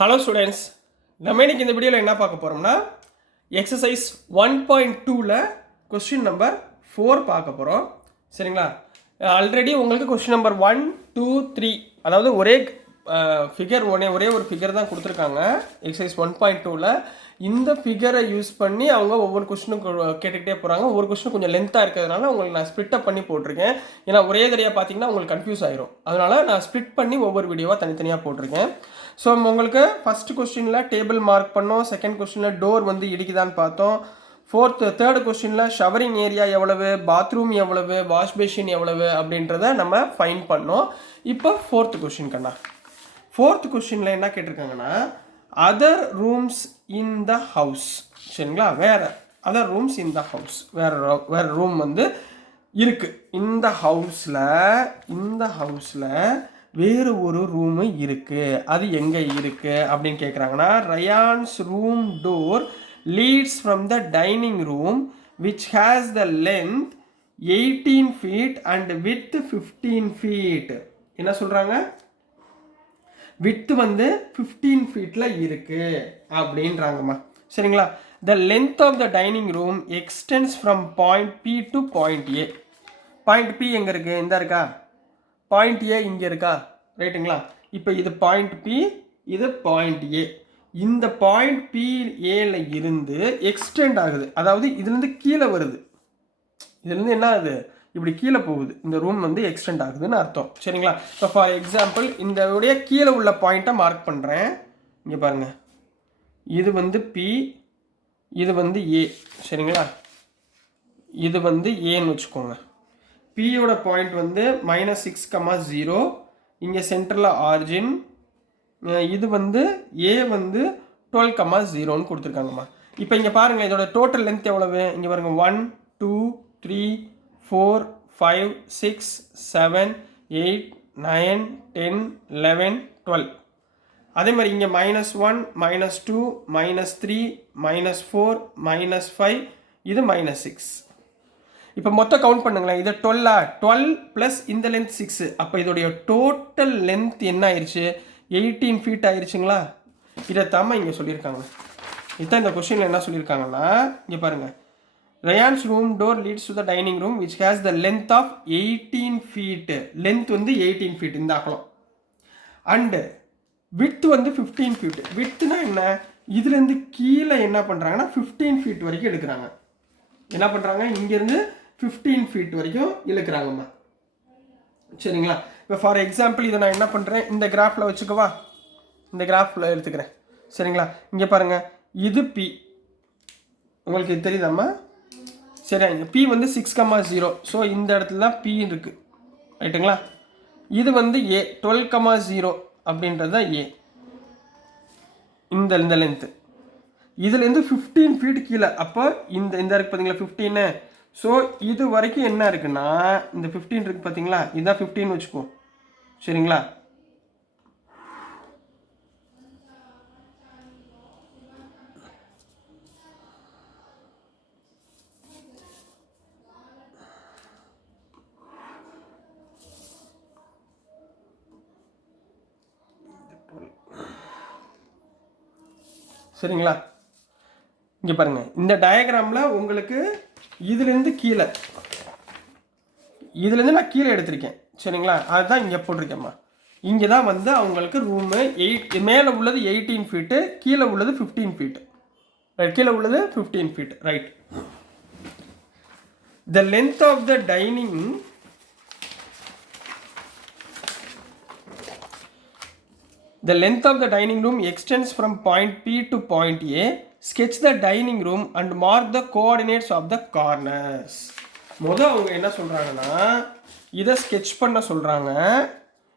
Hello students, நம்ம இன்னைக்கு இந்த வீடியோவில் என்ன பார்க்க போகிறோம்னா எக்ஸசைஸ் 1.2ல் கொஸ்டின் நம்பர் 4 பார்க்க போகிறோம். சரிங்களா? ஆல்ரெடி உங்களுக்கு கொஸ்டின் நம்பர் 1, 2, 3 அதாவது ஒரே ஒரே ஒரு ஃபிகர் தான் கொடுத்துருக்காங்க. எக்ஸசைஸ் 1.2ல் இந்த ஃபிகரை யூஸ் பண்ணி அவங்க ஒவ்வொரு கொஸ்டினும் கேட்டுக்கிட்டே போகிறாங்க. ஒவ்வொரு கொஸ்டினும் கொஞ்சம் லென்த்தாக இருக்கிறதுனால உங்களுக்கு நான் ஸ்ப்ளிட்டப் பண்ணி போட்டிருக்கேன். ஏன்னா ஒரே தடையாக பார்த்தீங்கன்னா உங்களுக்கு கன்ஃபியூஸ் ஆயிரும். அதனால் நான் ஸ்ப்ளிட் பண்ணி ஒவ்வொரு வீடியோவாக தனித்தனியாக போட்டிருக்கேன். ஸோ உங்களுக்கு ஃபஸ்ட் கொஸ்டினில் டேபிள் மார்க் பண்ணோம். செகண்ட் கொஸ்டினில் டோர் வந்து இடிக்குதான்னு பார்த்தோம். தேர்டு கொஸ்டினில் ஷவரிங் ஏரியா எவ்வளவு, பாத்ரூம் எவ்வளவு, வாஷ் பேஷின் எவ்வளவு அப்படின்றத நம்ம ஃபைன் பண்ணோம். இப்போ ஃபோர்த் கொஸ்டின் கண்ணா. ஃபோர்த் கொஸ்டினில் என்ன கேட்டிருக்காங்கன்னா other rooms in the house. சரிங்களா? வேறு other rooms in the house, வேறு ரூம் வந்து இருக்குது. இந்த ஹவுஸில் வேறு ஒரு ரூமு இருக்குது. அது எங்கே இருக்குது அப்படின்னு கேட்குறாங்கன்னா Ryan's room door leads from the dining room which has the length 18 feet and width 15 feet. என்ன சொல்கிறாங்க? வித்து வந்து 15 feetல இருக்கு அப்படின்றாங்கம்மா. சரிங்களா? The length of the dining room extends from point B to point A. Point B எங்கே இருக்கு? இந்த இருக்கா? பாயிண்ட் ஏ இங்கே இருக்கா? ரைட்டுங்களா? இப்போ இது பாயிண்ட் பி, இது பாயிண்ட் ஏ. இந்த பாயிண்ட் பி ஏல இருந்து எக்ஸ்டெண்ட் ஆகுது. அதாவது இதுலேருந்து கீழே வருது. இதுலேருந்து என்ன ஆகுது? இப்படி கீழே போகுது. இந்த ரூம் வந்து எக்ஸ்டெண்ட் ஆகுதுன்னு அர்த்தம். சரிங்களா? இப்போ ஃபார் எக்ஸாம்பிள் இந்த உடைய கீழே உள்ள பாயிண்ட்டை மார்க் பண்ணுறேன். இங்கே பாருங்கள், இது வந்து பி, இது வந்து ஏ. சரிங்களா? இது வந்து ஏன்னு வச்சுக்கோங்க. பியோட பாயிண்ட் வந்து -6,0. இங்கே சென்டரில் ஆரிஜின். இது வந்து ஏ வந்து 12,0ன்னு கொடுத்துருக்காங்கம்மா. இப்போ இங்கே பாருங்கள், இதோட டோட்டல் லென்த் எவ்வளவு? இங்கே பாருங்கள், 1, 2, 3, 4, 5, 6, 7, 8, 9, 10, 11, 12. அதே மாதிரி இங்கே -1, -2, -3, -4, -5, இது -6. இப்போ மொத்தம் கவுண்ட் பண்ணுங்களேன். இது 12 ப்ளஸ் இந்த லென்த் 6. அப்போ இதோடைய டோட்டல் லென்த் என்ன ஆயிடுச்சு? 18 feet ஆயிடுச்சுங்களா? இதை தாம இங்கே சொல்லியிருக்காங்க. இதுதான் இந்த கொஸ்டினில் என்ன சொல்லியிருக்காங்கன்னா, இங்கே பாருங்கள், Ryan's room door leads to the dining room which has the length of 18 feet. Length வந்து 18 feet இந்த அகலம். அண்டு வித் வந்து 15 feet. வித்துனா என்ன? இதுலேருந்து கீழே என்ன பண்ணுறாங்கன்னா 15 feet வரைக்கும் எடுக்கிறாங்க. என்ன பண்ணுறாங்க? இங்கேருந்து 15 feet வரைக்கும் இழுக்கிறாங்கம்மா. சரிங்களா? இப்போ ஃபார் எக்ஸாம்பிள் இதை நான் என்ன பண்ணுறேன், இந்த கிராஃபில் வச்சுக்கவா? இந்த கிராஃபில் எடுத்துக்கிறேன். சரிங்களா? இங்கே பாருங்கள், இது பி. உங்களுக்கு இது தெரியுதாம்மா? சரியா? இங்கே பி வந்து 6,0. ஸோ இந்த இடத்துல தான் பி இருக்குது. ரைட்டுங்களா? இது வந்து ஏ 12,0 அப்படின்றது தான் ஏ. இந்த லென்த்து இதுலேருந்து 15 feet கீழே. அப்போ இந்த இருக்கு பார்த்தீங்களா 15. ஸோ இது வரைக்கும் என்ன இருக்குன்னா, இந்த 15 இருக்குது பார்த்தீங்களா? இதுதான் 15 வச்சுக்கோ. சரிங்களா? சரிங்களா? இங்கே பாருங்கள், இந்த டயக்ராமில் உங்களுக்கு இதுலேருந்து கீழே, இதுலேருந்து நான் கீழே எடுத்திருக்கேன். சரிங்களா? அதுதான் இங்கே போட்டிருக்கேம்மா. இங்கே தான் வந்து அவங்களுக்கு ரூமு 8, மேலே உள்ளது 18 feet, கீழே உள்ளது 15 feet. ரைட்? கீழே உள்ளது 15 feet. Right. The length of the dining The length of the dining room extends from point P to point A. Sketch the dining room and mark the coordinates of the corners. அவங்க என்ன சொல்கிறாங்கன்னா, இதை sketch பண்ண சொல்கிறாங்க.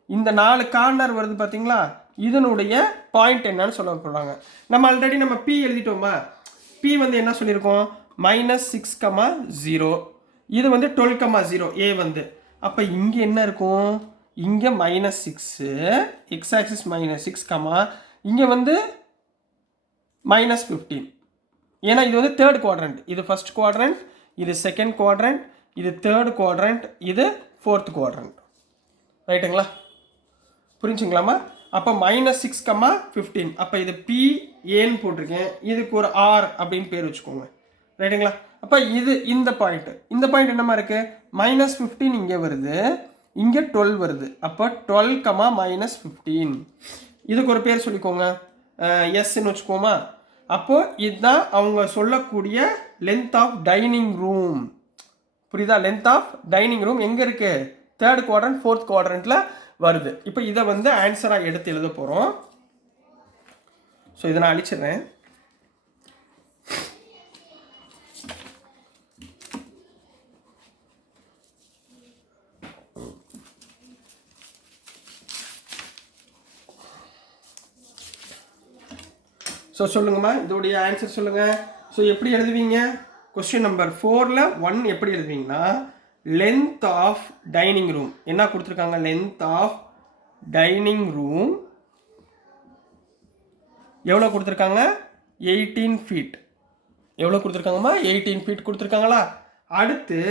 இந்த 4 corner வருது பார்த்தீங்களா? இதனுடைய பாயிண்ட் என்னன்னு சொல்ல போகிறாங்க. நம்ம ஆல்ரெடி நம்ம பி எழுதிட்டோமா? பி வந்து என்ன சொல்லியிருக்கோம்? -6,0. இது வந்து 12,0 ஏ வந்து. அப்போ இங்கே என்ன இருக்கும்? இங்கே -6, எக்ஸ் ஆக்சிஸ் -6, இங்கே வந்து -15. ஏன்னா இது வந்து தேர்ட் குவாட்ரண்ட். இது ஃபர்ஸ்ட் குவாட்ரண்ட், இது செகண்ட் குவாட்ரண்ட், இது தேர்ட் குவாட்ரண்ட், இது ஃபோர்த் குவாட்ரண்ட். ரைட்டுங்களா? புரிஞ்சுங்களாமா? அப்போ -6, 15. அப்போ இது பி ஏன்னு போட்டிருக்கேன், இதுக்கு ஒரு ஆர் அப்படின்னு பேர் வச்சுக்கோங்க. ரைட்டுங்களா? அப்போ இந்த பாயிண்ட் என்னமா இருக்கு? -15 இங்கே வருது, இங்கே 12 வருது. அப்போ 12, -15. இதுக்கு ஒரு பேர் சொல்லிக்கோங்க, எஸ்ன்னு வச்சுக்கோமா. அப்போ இதுதான் அவங்க சொல்லக்கூடிய லென்த் ஆஃப் டைனிங் ரூம். புரியுதா? லென்த் ஆஃப் டைனிங் ரூம் எங்கே இருக்கு? 3rd quadrant 4th quadrantல வருது. இப்போ இதை வந்து ஆன்சராக எடுத்து எழுத போகிறோம். ஸோ இதை நான் அழிச்சிடுறேன். ஸோ சொல்லுங்கம்மா, இதோடைய ஆன்சர் சொல்லுங்கள். ஸோ எப்படி எழுதுவீங்க? கொஸ்டின் நம்பர் 4ல் 1 எப்படி எழுதுவீங்கன்னா, லென்த் ஆஃப் டைனிங் ரூம் என்ன கொடுத்துருக்காங்க? லென்த் ஆஃப் டைனிங் ரூம் எவ்வளோ கொடுத்துருக்காங்க? 18 feet. எவ்வளோ கொடுத்துருக்காங்கம்மா? 18 feet கொடுத்துருக்காங்களா? அடுத்து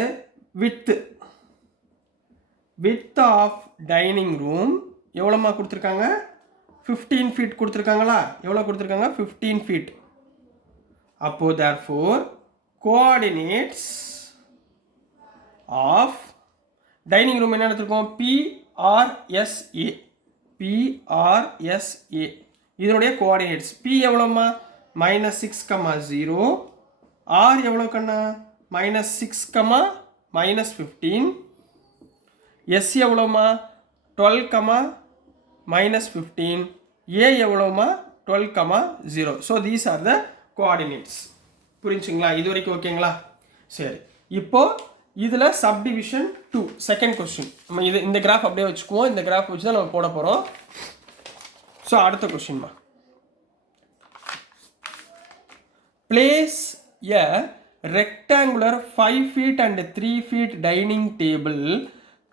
வித் ஆஃப் டைனிங் ரூம் எவ்வளோமா கொடுத்துருக்காங்க? 15 feet கொடுத்துருக்காங்களா? எவ்வளோ கொடுத்துருக்காங்க? 15 feet. அப்போ therefore coordinates of dining room என்ன எடுத்துருக்கோம்? PRSA. இதனுடைய கோஆர்டினேட்ஸ் P எவ்வளோம்மா? -6, 0. R எவ்வளோ கண்ணா? -6, -15. S எவ்வளோம்மா? 12, -15. A எவ்வளோமா? 12, 0. So these are the coordinates. புரிஞ்சுங்களா? இது வரைக்கும் ஓகேங்களா? சரி, இப்போ இதில் சப்டிவிஷன் 2 செகண்ட் கொஸ்டின். நம்ம இந்த கிராஃப் அப்படியே வச்சுக்குவோம். இந்த கிராஃப் வச்சு தான் நம்ம போட போகிறோம். ஸோ அடுத்த கொஸ்டின்மா, place a rectangular 5 feet and 3 feet dining table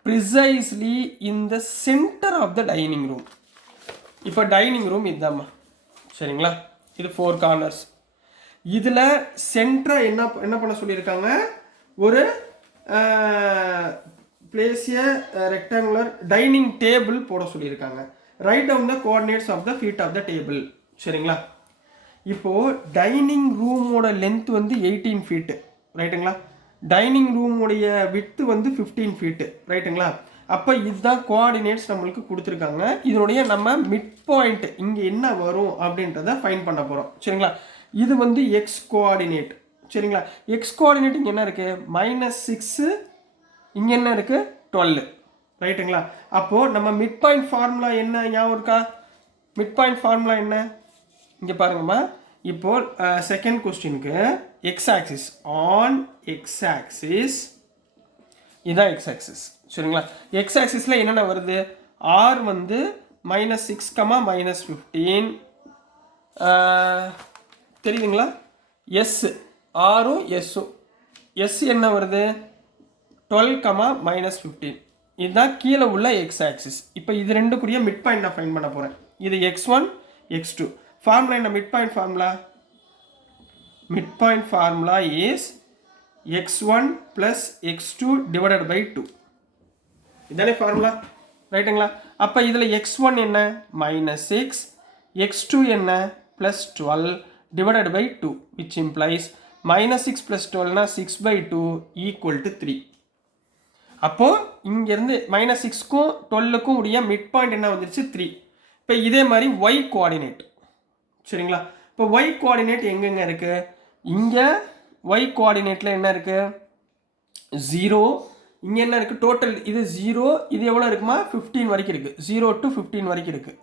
precisely in the centre of the dining room. இப்போ டைனிங் ரூம் இதுதாம்மா, சரிங்களா? இது 4 கார்னர்ஸ். இதில் சென்டரை என்ன பண்ண சொல்லியிருக்காங்க? ஒரு place a rectangular dining table போட சொல்லியிருக்காங்க. Write down the coordinates of the feet of the table. சரிங்களா? இப்போது டைனிங் ரூமோட லென்த் வந்து 18 feet. ரைட்டுங்களா? டைனிங் ரூமுடைய வித்து வந்து 15 feet. ரைட்டுங்களா? அப்போ இதுதான் கோஆர்டினேட்ஸ் நம்மளுக்கு கொடுத்துருக்காங்க. இதனுடைய நம்ம மிட் பாயிண்ட் இங்கே என்ன வரும் அப்படின்றத ஃபைன் பண்ண போகிறோம். சரிங்களா? இது வந்து எக்ஸ் கோஆர்டினேட். சரிங்களா? எக்ஸ் கோஆர்டினேட் இங்கே என்ன இருக்குது? -6, இங்கே என்ன இருக்குது? 12. ரைட்டுங்களா? அப்போது நம்ம மிட் பாயிண்ட் ஃபார்முலா என்ன ஞாபகம் இருக்கா? மிட் பாயிண்ட் ஃபார்முலா என்ன? இங்கே பாருங்கம்மா. இப்போது செகண்ட் கொஸ்டினுக்கு X axis, on X axis, இதுதான் எக்ஸ் ஆக்சிஸ். சரிங்களா? எக்ஸ் ஆக்சிஸில் என்னென்ன வருது? ஆர் வந்து -6, -15. தெரியுதுங்களா? எஸ், ஆரும் எஸ்ஸும். எஸ் என்ன வருது? 12, -15. இதுதான் கீழே உள்ள எக்ஸ் ஆக்சிஸ். இப்போ இது ரெண்டுக்குரிய மிட் பாயிண்ட் நான் ஃபைன் பண்ண போகிறேன். இது x1, x2. ஃபார்முலா என்ன? Mid point formula. Mid point formula is x1 + x2 / 2. இதானே ஃபார்முலா. ரைட்டுங்களா? அப்போ இதில் x1 என்ன? -6. x2 என்ன? +12 / 2, which implies -6 + 12 6/2 = 3. அப்போது இங்கேருந்து -6க்கும் 12க்கும் உடைய மிட் பாயிண்ட் என்ன வந்துருச்சு? 3. இப்போ இதே மாதிரி ஒய் கோஆர்டினேட். சரிங்களா? இப்போ ஒய் கோஆர்டினேட் எங்கெங்கே இருக்குது? இங்கே ஒய் கோஆர்டினேட்டில் என்ன இருக்குது? 0. இங்கே என்ன இருக்குது? டோட்டல் இது 0. இது எவ்வளோ இருக்குமா? 15 வரைக்கும் இருக்குது. 0 to 15 வரைக்கும் இருக்குது.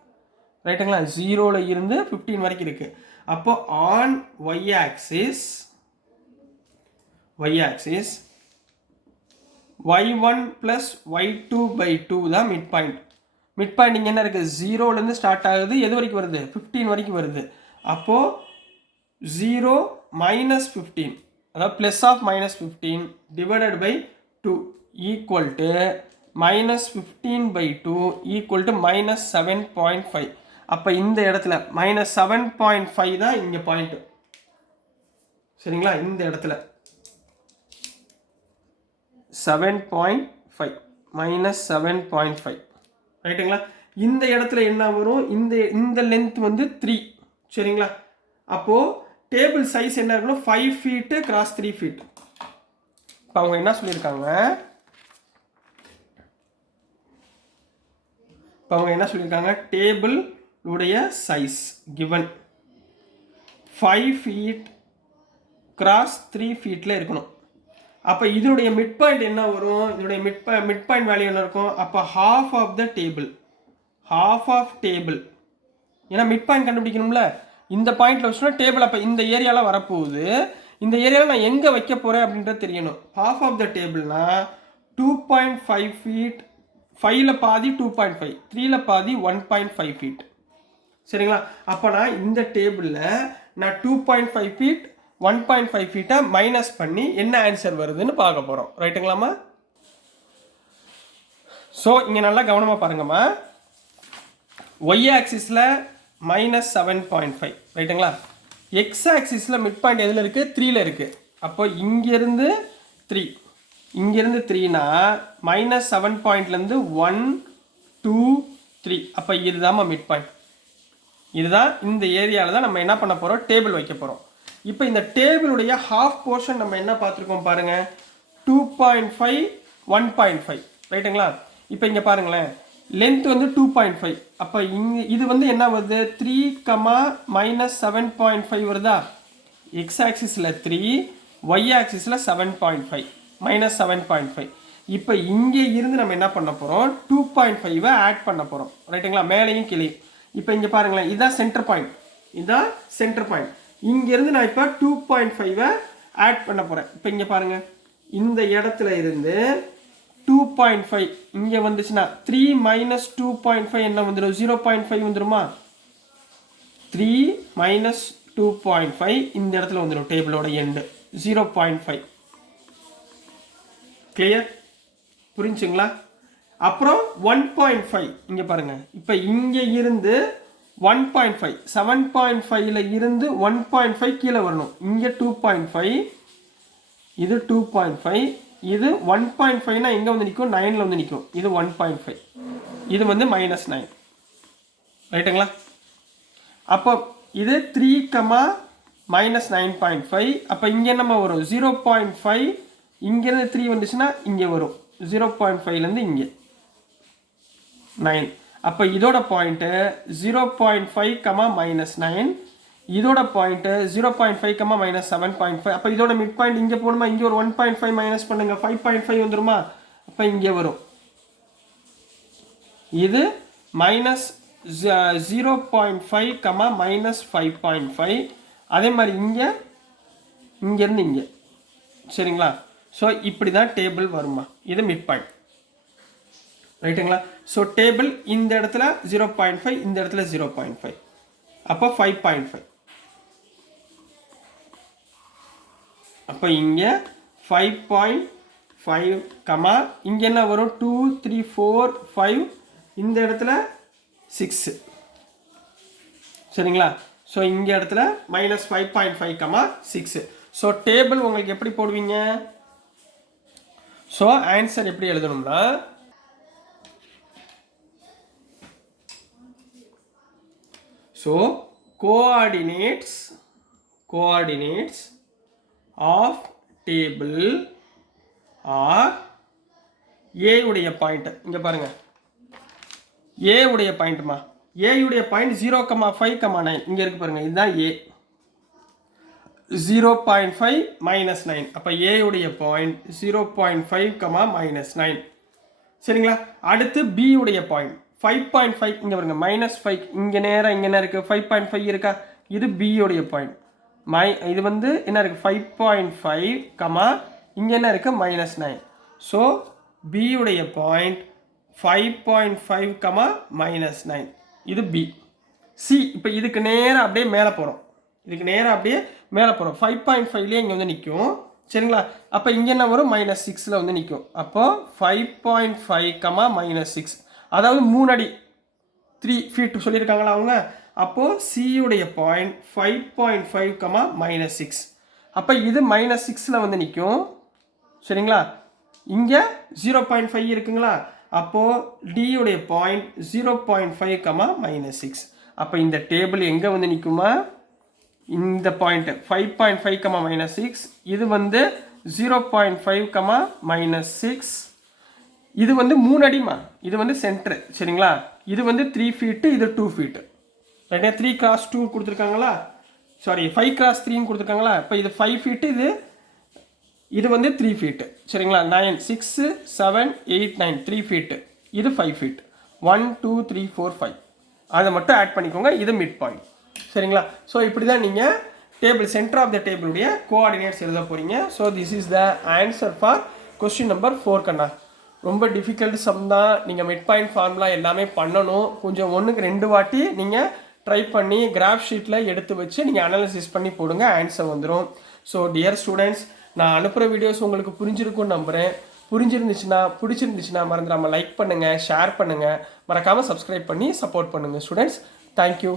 ரைட்டுங்களா? 0ல் இருந்து 15 வரைக்கும் இருக்குது. அப்போ on Y axis y1 + y2/2 தான் மிட் பாயிண்ட். மிட் பாயிண்ட் இங்கே என்ன இருக்குது? 0லேருந்து ஸ்டார்ட் ஆகுது, எது வரைக்கும் வருது? 15 வரைக்கும் வருது. அப்போது 0 - 15, அதாவது +(-15) / 2 = -15/2 = -7.5. அப்போ இந்த இடத்துல -7.5 தான் இங்கே பாயிண்ட்டு. சரிங்களா? இந்த இடத்துல 7.5 -7.5. ரைட்டுங்களா? இந்த இடத்துல என்ன வரும், இந்த லென்த் வந்து 3. சரிங்களா? அப்போது டேபிள் சைஸ் என்ன இருக்கணும், 5 feet x 3 feet. இப்போ அவங்க என்ன சொல்லியிருக்காங்க, டேபிள் உடைய சைஸ் கிவன் 5 feet x 3 feetல இருக்கணும். அப்போ இதனுடைய மிட் பாயிண்ட் என்ன வரும், இதனுடைய மிட் பாயிண்ட் வேல்யூ என்ன இருக்கும், அப்போ half of டேபிள். ஏன்னா மிட் பாயிண்ட் கண்டுபிடிக்கணும்ல, இந்த பாயிண்ட்ல வச்சுனா டேபிள். அப்போ இந்த ஏரியாவில் வரப்போகுது, இந்த ஏரியாவில் நான் எங்கே வைக்க போகிறேன் அப்படின்றது தெரியணும். half of the டேபிள்னா 2.5 feet, 5ல பாதி 2.5, 3ல பாதி 1.5 feet. சரிங்களா? அப்போ நான் இந்த டேபிளில் நான் 2.5 feet 1.5 feet மைனஸ் பண்ணி என்ன ஆன்சர் வருதுன்னு பார்க்க போகிறோம். ரைட்டுங்களாம்மா? ஸோ இங்கே நல்லா கவனமாக பாருங்கம்மா. ஒய் ஆக்சிஸில் -7.5. ரைட்டுங்களா? எக்ஸ் ஆக்சிஸில் மிட் பாயிண்ட் எதில் இருக்குது, 3ல இருக்குது. அப்போ இங்கேருந்து 3, இங்கேருந்து 3னா -7.லேருந்து 1 2 3. அப்போ இதுதாம்மா மிட் பாயிண்ட். இதுதான் இந்த ஏரியாவில் தான் நம்ம என்ன பண்ண போகிறோம், டேபிள் வைக்க போகிறோம். இப்போ இந்த டேபிளுடைய ஹாஃப் போர்ஷன் நம்ம என்ன பார்த்துருக்கோம் பாருங்கள், 2.5 1.5. ரைட்டுங்களா? இப்போ இங்கே பாருங்களேன், லென்த் வந்து 2.5. அப்போ இது வந்து என்ன வருது, 3, -7.5 வருதா? எக்ஸ் ஆக்சிஸில் 3, ஒய் ஆக்சிஸில் 7.5, -7.5. இப்போ இங்கே இருந்து நம்ம என்ன பண்ண போகிறோம், 2.5 ஆட் பண்ண போகிறோம். ரைட்டுங்களா? மேலேயும் கீழே. இப்போ இங்கே பாருங்களேன், இதுதான் சென்டர் பாயிண்ட், இதுதான் சென்டர் பாயிண்ட். இங்கேருந்து நான் இப்போ 2.5 ஆட் பண்ண போகிறேன். இப்போ இங்கே பாருங்கள், இந்த இடத்துல இருந்து 2.5 இங்கே வந்துச்சுன்னா 3 - 2.5 என்ன வந்துடும், 0.5 வந்துடுமா? 3 - 2.5 இந்த இடத்துல வந்துடும், டேபிளோட எண்டு 0.5. கிளியர்? புரிஞ்சுங்களா? அப்புறம் 1.5 இங்கே பாருங்கள். இப்போ இங்கே இருந்து 1.5, 7.5ல இருந்து 1.5 கீழே வரணும். இங்கே 2.5, இது 2.5, இது 1.5னா எங்கே வந்து நிற்கும், 9ல வந்து நிற்கும். இது 1.5, இது வந்து -9. ரைட்டுங்களா? அப்போ இது 3, -9.5. அப்போ இங்கே நம்ம வரும் 0.5. இங்கேருந்து 3 வந்துச்சுன்னா இங்கே வரும் 0.5லேருந்து இங்கே 9. அப்போ இதோட பாயிண்ட்டு 0.5, -9. இதோட பாயிண்ட்டு 0.5, -7.5. அப்போ இதோட மிட் பாயிண்ட் இங்கே போகணுமா, இங்கே ஒரு 1.5 மைனஸ் பண்ணுங்க, 5.5 வந்துருமா? அப்போ இங்கே வரும் இது -0.5, -5.5. அதே மாதிரி இங்கேருந்து இங்கே. சரிங்களா? ஸோ இப்படி தான் டேபிள் வருமா, இது மிட் பாயிண்ட். ரைட்டுங்களா? ஸோ டேபிள் இந்த இடத்துல 0.5, இந்த இடத்துல 0.5, அப்போ 5.5. அப்போ இங்கே 5.5, இங்கே என்ன வரும், 2 3 4 5, இந்த இடத்துல 6. சரிங்களா? ஸோ இங்கே இடத்துல -5.5, 6. ஸோ டேபிள் உங்களுக்கு எப்படி போடுவீங்க? ஸோ ஆன்சர் எப்படி எழுதணும்னா, so coordinates of table are A உடைய பாயிண்ட். இங்க பாருங்க, A உடைய பாயிண்ட்மா, A உடைய பாயிண்ட் 0,5, 9 இங்க இருக்கு பாருங்க, இதுதான் A. 0.5 -9. அப்ப A உடைய பாயிண்ட் 0.5, -9. சரிங்களா? அடுத்து B உடைய பாயிண்ட் 5.5. இங்கே பாருங்க, -5. இங்கே நேரம் இங்கே என்ன இருக்குது, 5.5 இருக்கா? இது B உடைய பாயிண்ட். இது வந்து என்ன இருக்குது, 5.5, இங்கே என்ன இருக்குது, -9. ஸோ B உடைய பாயிண்ட் 5.5, -9. இது B. C இப்போ இதுக்கு நேரம் அப்படியே மேலே போகிறோம், 5.5லேயே இங்கே வந்து நிற்கும். சரிங்களா? அப்போ இங்கே என்ன வரும், -6ல் வந்து நிற்கும். அப்போ 5.5, -6, அதாவது 3 அடி 3 feet சொல்லியிருக்காங்களா அவங்க. அப்போது C உடைய பாயிண்ட் 5.5, -6. அப்போ இது -6ல் வந்து நிற்கும். சரிங்களா? இங்கே 0.5 இருக்குங்களா? அப்போது டியுடைய பாயிண்ட் 0.5 -6. அப்போ இந்த டேபிள் எங்கே வந்து நிற்குமா, இந்த பாயிண்ட் 5.5 -6, இது வந்து 0.5 -6, இது வந்து 3 அடிமா, இது வந்து சென்டர் சரிங்களா. இது வந்து 3 ஃபீட்டு, இது 2 ஃபீட்டு ரைட்டா. 3x2 கொடுத்துருக்காங்களா, சாரி 5x3 கொடுத்துருக்காங்களா. இப்போ இது 5 ஃபீட்டு, இது வந்து 3 ஃபீட்டு சரிங்களா. 9 6 7 8 9 3 ஃபீட்டு, இது 5 ஃபீட். 1 2 3 4 5 அதை மட்டும் ஆட் பண்ணிக்கோங்க. இது மிட் பாயிண்ட் சரிங்களா. ஸோ இப்படி தான் நீங்கள் டேபிள் சென்டர் ஆஃப் த டேபிளுடைய கோஆர்டினேட்ஸ் எழுத போகிறீங்க. So this is the answer for question number 4 கண்ணா. ரொம்ப டிஃபிகல்ட் சம் தான். நீங்கள் மிட் பாயிண்ட் ஃபார்முலா எல்லாமே பண்ணணும். கொஞ்சம் 1க்கு 2 வாட்டி நீங்கள் ட்ரை பண்ணி கிராஃப் ஷீட்டில் எடுத்து வச்சு நீங்கள் அனாலிசிஸ் பண்ணி போடுங்க, ஆன்சர் வந்துடும். ஸோ டியர் ஸ்டூடெண்ட்ஸ், நான் அனுப்புகிற வீடியோஸ் உங்களுக்கு புரிஞ்சிருக்கும்னு நம்புகிறேன். பிடிச்சிருந்துச்சுன்னா மறந்துடாமல் லைக் பண்ணுங்கள், ஷேர் பண்ணுங்கள், மறக்காமல் சப்ஸ்கிரைப் பண்ணி சப்போர்ட் பண்ணுங்கள் ஸ்டூடெண்ட்ஸ். தேங்க்யூ.